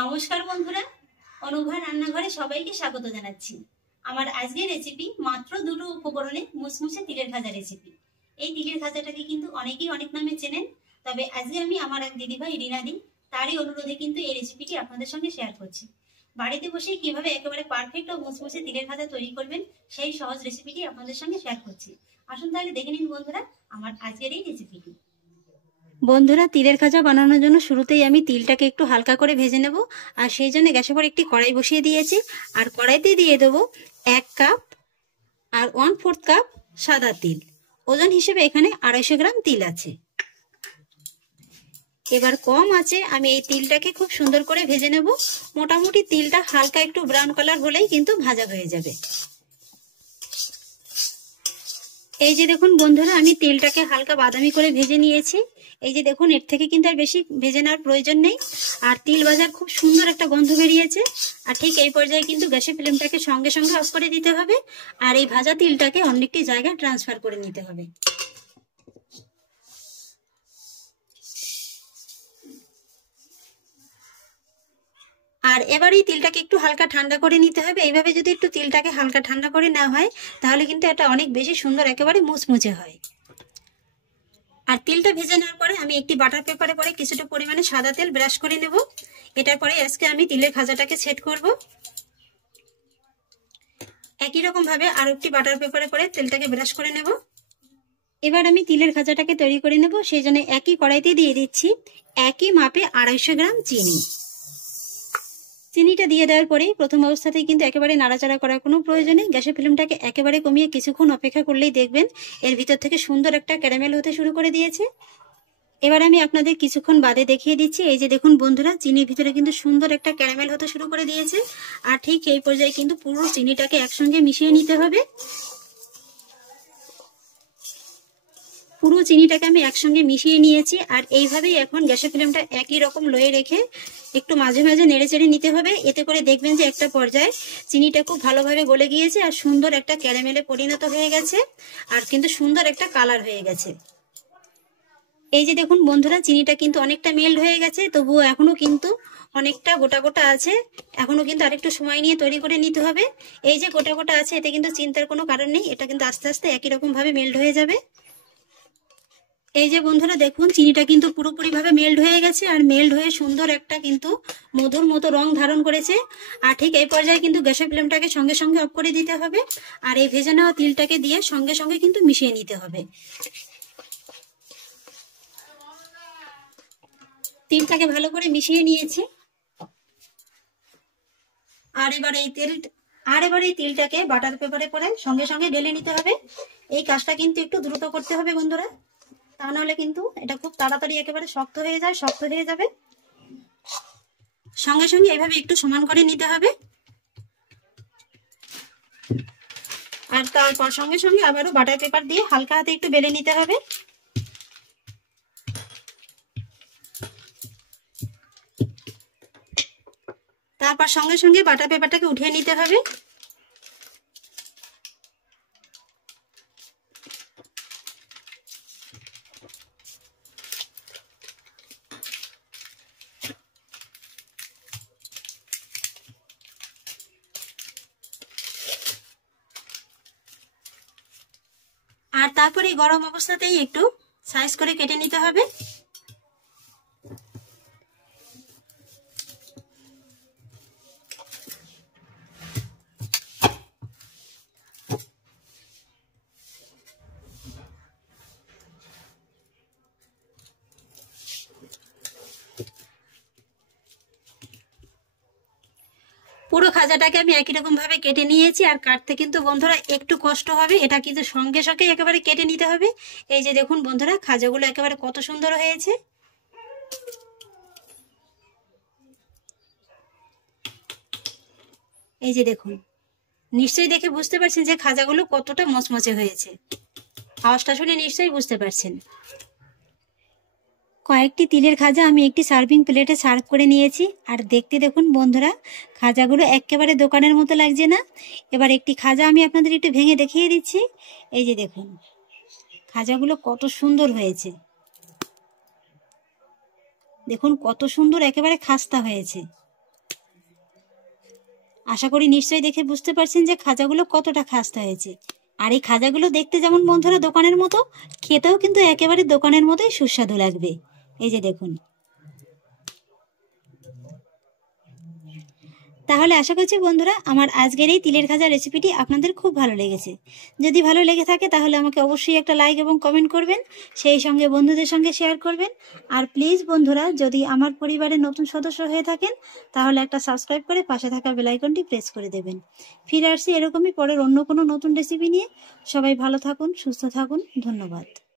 নমস্কার বন্ধুরা, অনুভা রান্নাঘরে সবাইকে স্বাগত জানাচ্ছি। আমার আজকের রেসিপি মাত্র দুটো উপকরণে মুসমুসে তিলের ভাজা রেসিপি। এই তিলের ভাজাটাকে কিন্তু অনেকেই অনেক নামে চেনেন, তবে আজকে আমি আমার এক দিদিভাই রিনাদি তারই অনুরোধে কিন্তু এই রেসিপিটি আপনাদের সঙ্গে শেয়ার করছি। বাড়িতে বসে কিভাবে একেবারে পারফেক্ট ও মুসমুসে তিলের ভাজা তৈরি করবেন সেই সহজ রেসিপিটি আপনাদের সঙ্গে শেয়ার করছি। আসুন তাহলে দেখে নিন বন্ধুরা আমার আজকের এই রেসিপিটি। বন্ধুরা, তিলের খাজা বানানোর জন্য শুরুতেই আমি তিলটাকে একটু হালকা করে ভেজে নেব, আর সেই জন্য গ্যাসের পর একটি কড়াই বসিয়ে দিয়েছি। আর কড়াইতে দিয়ে দেবো 1 কাপ আর 1/4 কাপ সাদা তিল। ওজন হিসেবে এখানে 250 গ্রাম তিল আছে। এবার কম আছে আমি এই তিলটাকে খুব সুন্দর করে ভেজে নেব। মোটামুটি তিলটা হালকা একটু ব্রাউন কালার হলেই কিন্তু ভাজা হয়ে যাবে। এই যে দেখুন বন্ধুরা, আমি তেলটাকে হালকা বাদামি করে ভেজে নিয়েছি। এই যে দেখুন, এর থেকে কিন্তু আর বেশি ভেজে নেওয়ার প্রয়োজন নেই। আর তিল ভাজার খুব সুন্দর একটা গন্ধ বেরিয়েছে। আর ঠিক এই পর্যায়ে কিন্তু গ্যাসের ফ্লেমটাকে সঙ্গে সঙ্গে অফ করে দিতে হবে, আর এই ভাজা তিলটাকে অন্য একটি জায়গায় ট্রান্সফার করে নিতে হবে। আর এবার এই তিলটাকে একটু হালকা ঠান্ডা করে নিতে হবে। এইভাবে যদি একটু তিলটাকে হালকা ঠান্ডা করে নেওয়া হয় তাহলে কিন্তু এটা অনেক বেশি সুন্দর একেবারে মুচমুচে হয়। আর তিলটা ভেজে নেওয়ার পরে আমি একটি বাটার পেপারে পরে কিছুটা পরিমাণে সাদা তেল ব্রাশ করে নেব। এটার পরে আজকে আমি তিলের ভাজাটাকে সেট করব। একই রকম ভাবে আর একটি বাটার পেপারে পরে তেলটাকে ব্রাশ করে নেব। এবার আমি তিলের ভাজাটাকে তৈরি করে নেব। সেই জন্য একই কড়াইতে দিয়ে দিচ্ছি একই মাপে 250 গ্রাম চিনি। চিনিটা দিয়ে দেওয়ার পরে প্রথম অবস্থাতেই কিন্তু একেবারে নাড়াচাড়া করার কোনো প্রয়োজন নেই। গ্যাসের ফ্লেমটাকে একেবারে কমিয়ে কিছুক্ষণ অপেক্ষা করলেই দেখবেন এর ভিতর থেকে সুন্দর একটা ক্যারামেল হতে শুরু করে দিয়েছে। এবার আমি আপনাদের কিছুক্ষণ বাদে দেখিয়ে দিচ্ছি। এই যে দেখুন বন্ধুরা, চিনির ভিতরে কিন্তু সুন্দর একটা ক্যারামেল হতে শুরু করে দিয়েছে। আর ঠিক এই পর্যায়ে কিন্তু পুরো চিনিটাকে একসঙ্গে মিশিয়ে নিতে হবে। পুরো চিনিটাকে আমি একসঙ্গে মিশিয়ে নিয়েছি। আর এইভাবেই এখন গ্যাসের ফ্লেমটা একই রকম লোয়ে রেখে একটু মাঝে মাঝে নেড়ে চেড়ে নিতে হবে। এতে করে দেখবেন যে একটা পর্যায়ে চিনিটা খুব ভালোভাবে গলে গিয়েছে আর সুন্দর একটা ক্যারামেলে পরিণত হয়ে গেছে, আর কিন্তু সুন্দর একটা কালার হয়ে গেছে। এই যে দেখুন বন্ধুরা, চিনিটা কিন্তু অনেকটা মেল্ট হয়ে গেছে, তবুও এখনো কিন্তু অনেকটা গোটা গোটা আছে। এখনো কিন্তু আরেকটু সময় নিয়ে তৈরি করে নিতে হবে। এই যে গোটা গোটা আছে, এতে কিন্তু চিন্তার কোনো কারণ নেই, এটা কিন্তু আস্তে আস্তে একই রকম ভাবে মেল্ট হয়ে যাবে। এই যে বন্ধুরা দেখুন, চিনিটা কিন্তু পুরোপুরি ভাবে মেল্ট হয়ে গেছে, আর মেল্ট হয়ে সুন্দর একটা কিন্তু মধুর মতো রং ধারণ করেছে। আর ঠিক এই পর্যায়ে কিন্তু গ্যাসের ফ্লেমটাকে সঙ্গে সঙ্গে অফ করে দিতে হবে, আর এই ভেজে নেওয়া তিলটাকে দিয়ে সঙ্গে সঙ্গে কিন্তু মিশিয়ে নিতে হবে। তিলটাকে ভালো করে মিশিয়ে নিয়েছি। আর এবার এই তিলটাকে বাটার পেপারে করে সঙ্গে সঙ্গে ঢেলে নিতে হবে। এই কাজটা কিন্তু একটু দ্রুত করতে হবে বন্ধুরা, তা নাহলে কিন্তু এটা খুব তাড়াতাড়ি একেবারে শক্ত হয়ে যাবে। সঙ্গে সঙ্গে এভাবে একটু সমান করে নিতে হবে। আর তারপর সঙ্গে সঙ্গে আবারও বাটার পেপার দিয়ে হালকা হাতে একটু বেলে নিতে হবে। তারপর সঙ্গে সঙ্গে বাটার পেপারটাকে উঠিয়ে নিতে হবে। আর তারপরে গরম অবস্থাতেই একটু সাইজ করে কেটে নিতে হবে। পুরো খাজাটাকে আমি একই রকম ভাবে কেটে নিয়েছি। আর কাটতে কিন্তু বন্ধুরা একটু কষ্ট হবে, এটা কিন্তু সঙ্গে সঙ্গে একেবারে কেটে নিতে হবে। এই যে দেখুন বন্ধুরা, খাজাগুলো একেবারে কত সুন্দর হয়েছে। এই যে দেখুন, নিশ্চয়ই দেখে বুঝতে পারছেন যে খাজাগুলো কতটা মচমচে হয়েছে। আওয়াজটা শুনে নিশ্চয়ই বুঝতে পারছেন। কয়েকটি তিলের খাজা আমি একটি সার্ভিং প্লেটে সার্ভ করে নিয়েছি। আর দেখতে দেখুন বন্ধুরা, খাজাগুলো একেবারে দোকানের মতো লাগছে না? এবার একটি খাজা আমি আপনাদের একটু ভেঙে দেখিয়ে দিচ্ছি। এই যে দেখুন, খাজাগুলো কত সুন্দর হয়েছে। দেখুন কত সুন্দর একেবারে খাস্তা হয়েছে। আশা করি নিশ্চয়ই দেখে বুঝতে পারছেন যে খাজাগুলো কতটা খাস্তা হয়েছে। আর এই খাজাগুলো দেখতে যেমন বন্ধুরা দোকানের মতো, খেতেও কিন্তু একেবারে দোকানের মতোই সুস্বাদু লাগবে। এই যে দেখুন। তাহলে আশা করছি বন্ধুরা আমার আজকের এই তিলের খাজা রেসিপিটি আপনাদের খুব ভালো লেগেছে। যদি ভালো লেগে থাকে তাহলে আমাকে অবশ্যই একটা লাইক এবং কমেন্ট করবেন, সেই সঙ্গে বন্ধুদের সঙ্গে শেয়ার করবেন। আর প্লিজ বন্ধুরা, যদি আমার পরিবারের নতুন সদস্য হয়ে থাকেন তাহলে একটা সাবস্ক্রাইব করে পাশে থাকা বেল আইকনটি প্রেস করে দেবেন। ফিরে আসছি এরকমই পরের অন্য কোনো নতুন রেসিপি নিয়ে। সবাই ভালো থাকুন, সুস্থ থাকুন, ধন্যবাদ।